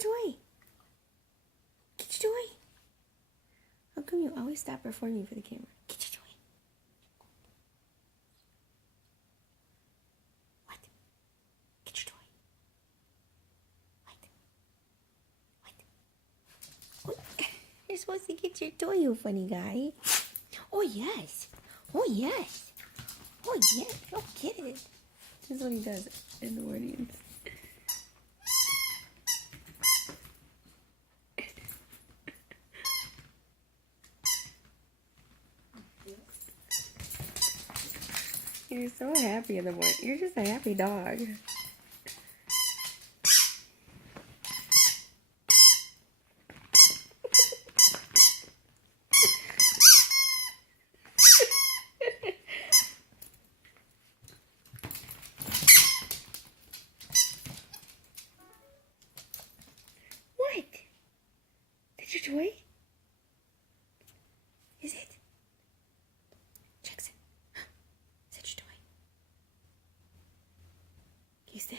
toy. Get your toy. How come you always stop performing for the camera? Get your toy. What? Get your toy. What? You're supposed to get your toy, you funny guy. Oh, yes. Oh, yes. Oh, yes. Go get it. This is what he does in the mornings. You're so happy in the morning. You're just a happy dog. What? That's your toy? Is it? Jaxon. Is that your toy? You said.